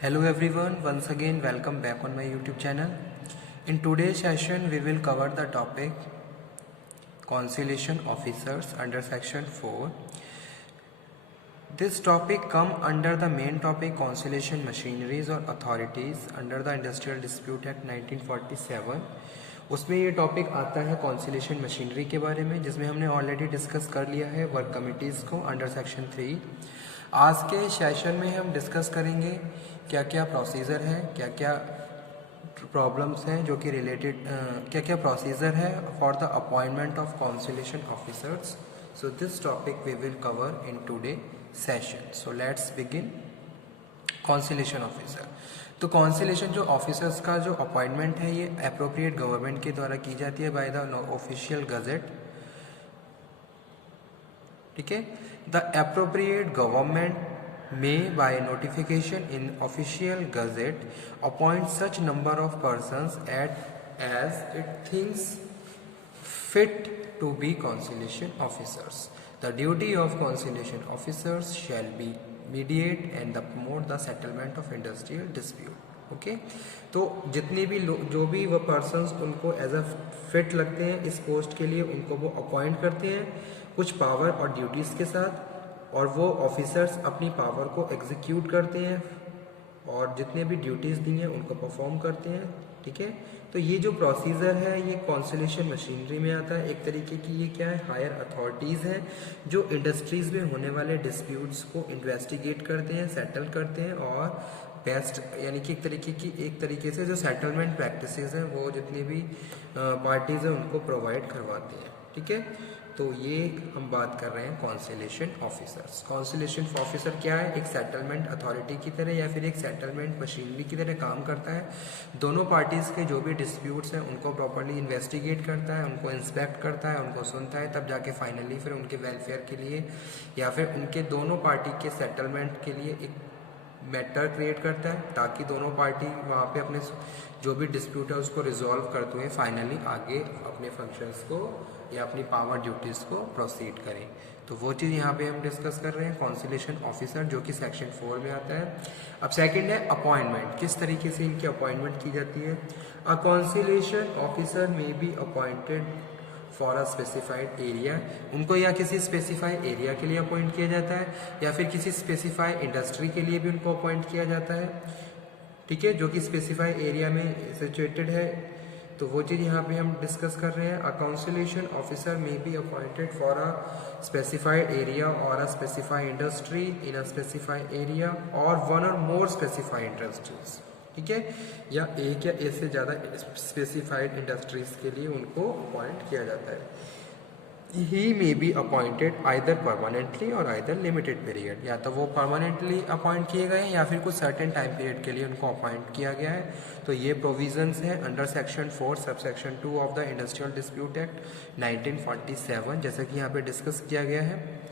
Hello everyone, once again welcome back on my YouTube channel. In today's session we will cover the topic conciliation officers under section 4. This topic come under the main topic conciliation machineries or authorities under the Industrial Dispute Act 1947. उसमें ये topic आता है conciliation machinery के बारे में, जिसमें हमने already discuss कर लिया है वर्क कमिटीज़ को अंडर सेक्शन 3। आज के सेशन में हम डिस्कस करेंगे क्या क्या प्रोसीजर है, क्या क्या प्रॉब्लम्स हैं जो कि रिलेटेड, क्या क्या प्रोसीजर है for the appointment of conciliation officers. So this topic we will cover in today session. So let's begin. Conciliation officer, तो कॉन्सिलेशन जो ऑफिसर्स का जो अपॉइंटमेंट है ये अप्रोप्रिएट गवर्नमेंट के द्वारा की जाती है बाय द ऑफिशियल गजेट। ठीक है, the appropriate government may by notification in official gazette appoint such number of persons as it thinks fit to be conciliation officers. The duty of conciliation officers shall be mediate and promote the settlement of industrial dispute. Okay तो जितने भी जो भी वो persons उनको as a fit लगते हैं इस पोस्ट के लिए, उनको वो अपॉइंट करते हैं कुछ पावर और ड्यूटीज़ के साथ, और वो ऑफिसर्स अपनी पावर को एग्जीक्यूट करते हैं और जितने भी ड्यूटीज़ दी हैं उनको परफॉर्म करते हैं। ठीक है, तो ये जो प्रोसीजर है ये कॉन्सिलेशन मशीनरी में आता है। एक तरीके की ये क्या है, हायर अथॉरिटीज़ हैं जो इंडस्ट्रीज़ में होने वाले डिस्प्यूट्स को इन्वेस्टिगेट करते हैं, सेटल करते हैं और बेस्ट यानी कि एक तरीके से जो सेटलमेंट प्रैक्टिसेस हैं वो जितनी भी पार्टीज़ हैं उनको प्रोवाइड करवाते हैं। ठीक है, तो ये हम बात कर रहे हैं कॉन्सिलेशन ऑफिसर्स। कॉन्सिलेशन ऑफिसर क्या है, एक सेटलमेंट अथॉरिटी की तरह या फिर एक सेटलमेंट मशीनरी की तरह काम करता है। दोनों पार्टीज़ के जो भी डिस्प्यूट्स हैं उनको प्रॉपर्ली इन्वेस्टिगेट करता है, उनको इंस्पेक्ट करता है, उनको सुनता है, तब जाके फाइनली फिर उनके वेलफेयर के लिए या फिर उनके दोनों पार्टी के सेटलमेंट के लिए एक मैटर क्रिएट करता है ताकि दोनों पार्टी वहाँ पे अपने जो भी डिस्प्यूट है उसको रिजॉल्व करते हुए फाइनली आगे अपने फंक्शंस को या अपनी पावर ड्यूटीज़ को प्रोसीड करें। तो वो चीज़ यहाँ पे हम डिस्कस कर रहे हैं कॉन्सिलेशन ऑफिसर जो कि सेक्शन 4 में आता है। अब सेकंड है अपॉइंटमेंट, किस तरीके से इनकी अपॉइंटमेंट की जाती है। A conciliation officer may be appointed for a specified area, उनको या किसी स्पेसिफाइड एरिया के लिए अपॉइंट किया जाता है या फिर किसी स्पेसिफाइड इंडस्ट्री के लिए भी उनको अपॉइंट किया जाता है। ठीक है, जो कि स्पेसिफाइड एरिया में सिचुएटेड है, तो वो चीज़ यहाँ पे हम डिस्कस कर रहे हैं। A conciliation officer may be appointed for a specified area और a specified industry in a specified area और वन और मोर स्पेसिफाइड इंडस्ट्रीज। ठीक है, या एक या एक से ज़्यादा स्पेसिफाइड इंडस्ट्रीज के लिए उनको अपॉइंट किया जाता है। He may be appointed either permanently और आइदर लिमिटेड पीरियड, या तो वो परमानेंटली अपॉइंट किए गए हैं या फिर कुछ सर्टेन टाइम पीरियड के लिए उनको अपॉइंट किया गया है। तो ये प्रोविजंस हैं under section 4 sub section 2 of the industrial dispute act 1947, जैसा कि यहाँ पे डिस्कस किया गया है।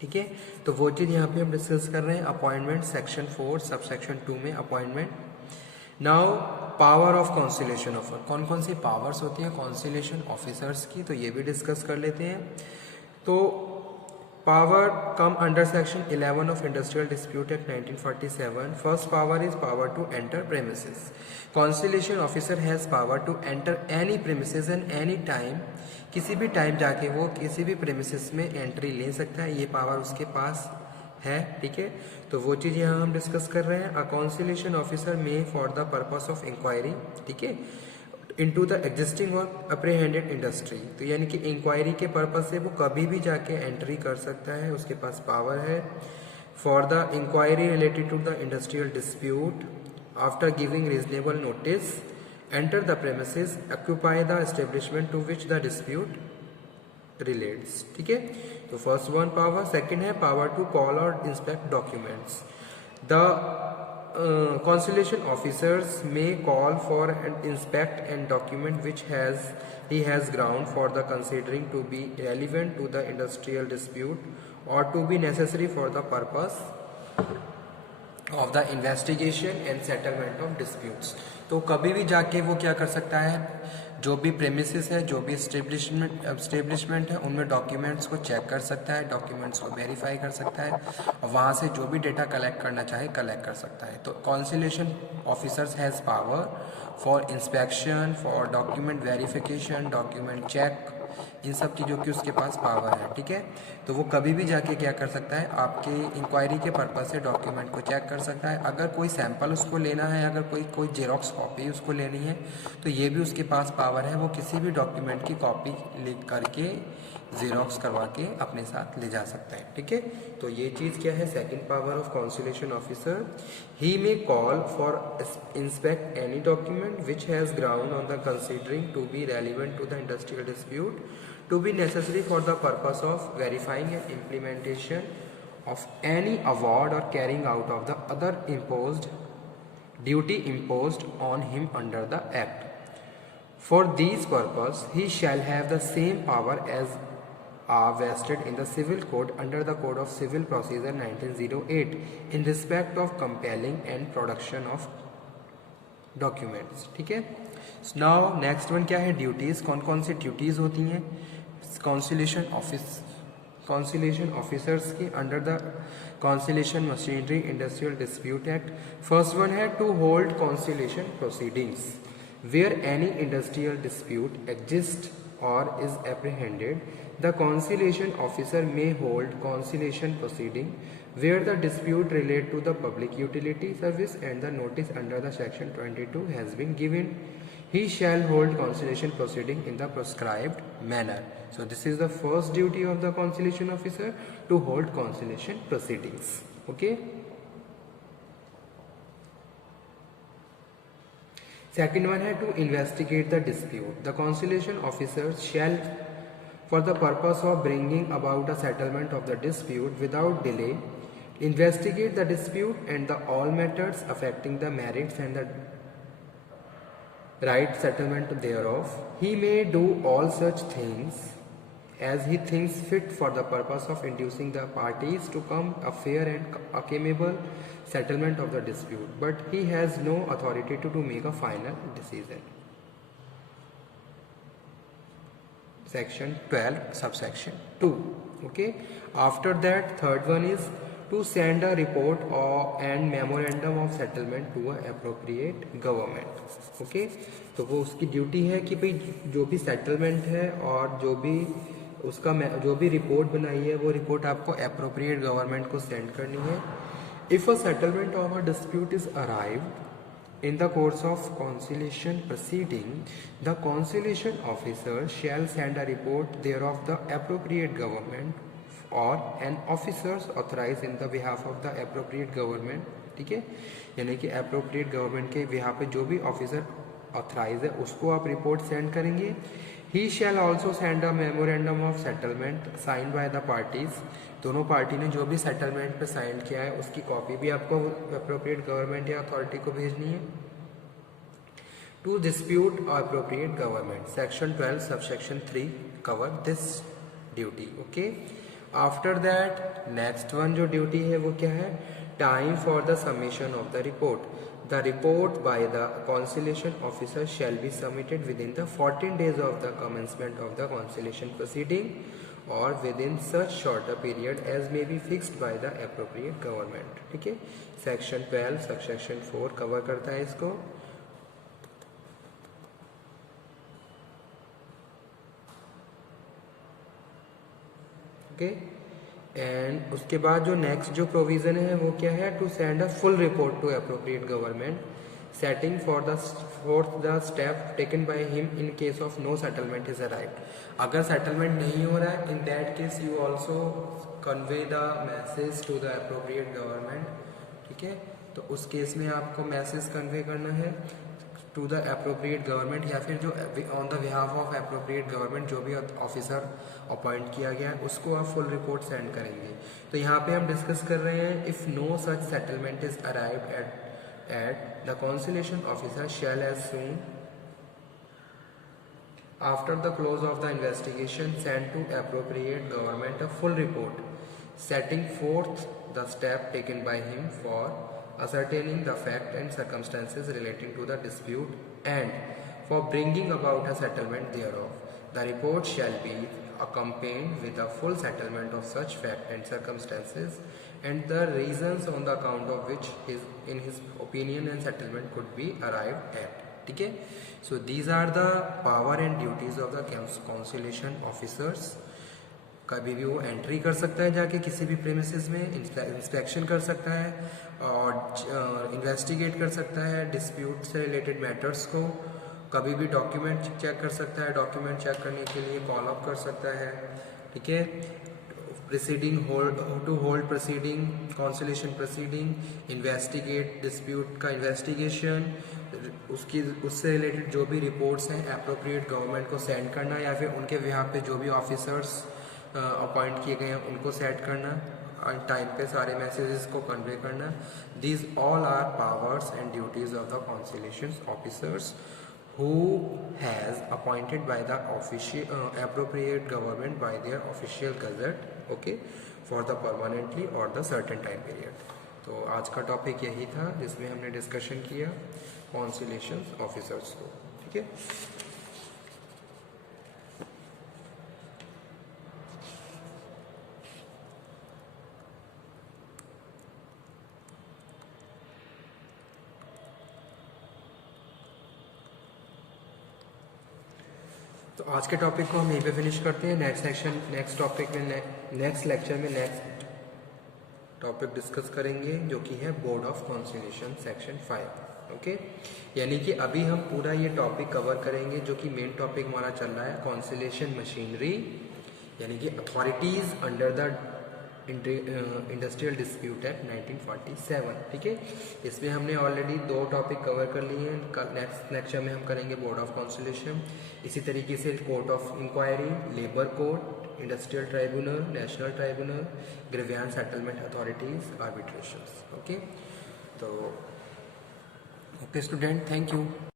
ठीक है, तो वो चीज़ यहाँ पे हम डिस्कस कर रहे हैं अपॉइंटमेंट सेक्शन 4 सब सेक्शन 2 में appointment. Now power of conciliation offer, कौन कौन सी पावर्स होती हैं कॉन्सिलेशन ऑफिसर्स की, तो ये भी डिस्कस कर लेते हैं। तो power come under section 11 of industrial dispute act 1947। First power is power to enter premises. Conciliation officer has power to enter any premises and any time, किसी भी टाइम जाके वो किसी भी प्रेमिसेस में एंट्री ले सकता है, ये पावर उसके पास है। ठीक है, तो वो चीज़ यहाँ हम डिस्कस कर रहे हैं। A conciliation officer may for the purpose of inquiry, ठीक है, इनटू द एग्जिस्टिंग और अप्रीहेंडेड इंडस्ट्री, तो यानी कि इंक्वायरी के पर्पस से वो कभी भी जाके एंट्री कर सकता है, उसके पास पावर है। For the inquiry related to the industrial dispute after giving reasonable notice enter the premises occupy the establishment to which the dispute relates. ठीक है, तो फर्स्ट वन पावर। सेकंड है पावर टू कॉल और inspect documents. The conciliation officers may call for and inspect and document which he has ground for the considering to be relevant to the industrial dispute or to be necessary for the purpose of the investigation and settlement of disputes। तो कभी भी जाके वो क्या कर सकता है, जो भी प्रेमिसेस है, जो भी एस्टेब्लिशमेंट है, उनमें डॉक्यूमेंट्स को चेक कर सकता है, डॉक्यूमेंट्स को वेरीफाई कर सकता है और वहाँ से जो भी डेटा कलेक्ट करना चाहे कलेक्ट कर सकता है। तो conciliation officers has power for inspection, for document verification, document check, इन सब चीज़ों की उसके पास पावर है। ठीक है, तो वो कभी भी जाके क्या कर सकता है, आपके इंक्वायरी के पर्पज़ से डॉक्यूमेंट को चेक कर सकता है। अगर कोई सैंपल उसको लेना है, अगर कोई जेरोक्स कॉपी उसको लेनी है, तो ये भी उसके पास पावर है, वो किसी भी डॉक्यूमेंट की कॉपी लिख करके जेरोक्स करवा के अपने साथ ले जा सकता है। ठीक है, तो ये चीज़ क्या है, second power of conciliation officer. He may call for inspect any document which has ground on the considering to be relevant to the industrial dispute to be necessary for the purpose of verifying and implementation of any award or carrying out of the other imposed duty imposed on him under the act. For these purpose he shall have the same power as are vested in the civil code under the code of civil procedure 1908 in respect of compelling and production of documents. ठीक है, now next one क्या है, duties. कौन कौन सी duties होती हैं conciliation officers की under the conciliation machinery industrial dispute act. First one है to hold conciliation proceedings where any industrial dispute exist और is apprehended, the conciliation officer may hold conciliation proceeding where the dispute relate to the public utility service and the notice under the section 22 has been given. He shall hold conciliation proceeding in the prescribed manner. So this is the first duty of the conciliation officer, to hold conciliation proceedings. Okay, second one है to investigate the dispute. The conciliation officer shall, for the purpose of bringing about a settlement of the dispute without delay, investigate the dispute and the all matters affecting the merits and the right settlement thereof. He may do all such things as he thinks fit for the purpose of inducing the parties to come a fair and amicable settlement of the dispute, but he has no authority to make a final decision. Section 12 subsection 2. Okay, after that third one is to send a report or and memorandum of settlement to a appropriate government. Okay, तो वो उसकी duty है कि भाई जो भी settlement है और जो भी उसका जो भी रिपोर्ट बनाई है वो रिपोर्ट आपको अप्रोप्रिएट गवर्नमेंट को सेंड करनी है। If a settlement of a dispute is arrived in the course of conciliation proceeding, the conciliation officer shall send a report thereof the appropriate government or an officers authorized in the behalf of the appropriate government. ठीक है, यानी कि appropriate government के behalf पे जो भी officer authorized है उसको आप report send करेंगे। He shall also send a memorandum of settlement signed by the parties. दोनों पार्टी ने जो भी सेटलमेंट पे साइन किया है उसकी कॉपी भी आपको अप्रोप्रिएट गवर्नमेंट या अथॉरिटी को भेजनी है। To dispute appropriate government, section 12 subsection 3 cover this duty. Okay, after that next one जो ड्यूटी है वो क्या है, time for the submission of the report. The report by the conciliation officer shall be submitted within the 14 days of the commencement of the conciliation proceeding or within such shorter period as may be fixed by the appropriate government. ठीक है, section 12 subsection 4 cover करता है इसको। Okay, and उसके बाद जो next जो provision है वो क्या है, to send a full report to appropriate government setting for the step taken by him in case of no settlement is arrived. अगर सेटलमेंट नहीं हो रहा है, in that case you also convey the message to the appropriate government. ठीक है, तो उस case में आपको मैसेज कन्वे करना है टू द अप्रोप्रिएट गवर्नमेंट, या फिर जो on the behalf of appropriate government जो भी ऑफिसर अपॉइंट किया गया है उसको आप फुल रिपोर्ट सेंड करेंगे। तो यहाँ पे हम डिस्कस कर रहे हैं, if no such settlement is arrived at the conciliation officer shall as soon after the close of the investigation send to appropriate government a full report setting forth the step taken by him for ascertaining the fact and circumstances relating to the dispute and for bringing about a settlement thereof. The report shall be accompanied with a full settlement of such fact and circumstances and the reasons on the account of which in his opinion and settlement could be arrived at. ठीक है, so these are the power and duties of the conciliation officers. कभी भी वो entry कर सकता है जाके किसी भी प्रेमिसेस में, इंस्पेक्शन कर सकता है और इन्वेस्टिगेट कर सकता है डिस्प्यूट से रिलेटेड मैटर्स को, कभी भी डॉक्यूमेंट चेक कर सकता है, डॉक्यूमेंट चेक करने के लिए कॉल अप कर सकता है. ठीक है, proceeding to hold proceeding, conciliation proceeding, investigate dispute का इन्वेस्टिगेशन, उससे रिलेटेड जो भी रिपोर्ट्स हैं एप्रोप्रिएट गवर्नमेंट को सेंड करना या फिर उनके बिहाफ पे जो भी ऑफिसर्स अपॉइंट किए गए हैं उनको सेट करना, टाइम पे सारे मैसेजेस को कन्वे करना. These all are powers and duties of the conciliation officers who has appointed by the appropriate government by their official gazette, okay, for the permanently or the certain time period. तो आज का topic यही था जिसमें हमने discussion किया conciliation officers को. ठीक है, तो आज के टॉपिक को हम यहीं पे फिनिश करते हैं. नेक्स्ट टॉपिक में नेक्स्ट लेक्चर में नेक्स्ट टॉपिक डिस्कस करेंगे जो कि है board of conciliation section 5. Okay, यानी कि अभी हम पूरा ये टॉपिक कवर करेंगे जो कि मेन टॉपिक हमारा चल रहा है कॉन्सिलेशन मशीनरी, यानी कि authorities under the industrial dispute act 1947. ठीक है, इसमें हमने ऑलरेडी 2 टॉपिक कवर कर लिए हैं. नेक्स्ट लेक्चर में हम करेंगे बोर्ड ऑफ कॉन्सिलेशन, इसी तरीके से court of inquiry, labour court, industrial tribunal, national tribunal, grievance settlement authorities, arbitrations. Okay, तो ओके स्टूडेंट, थैंक यू.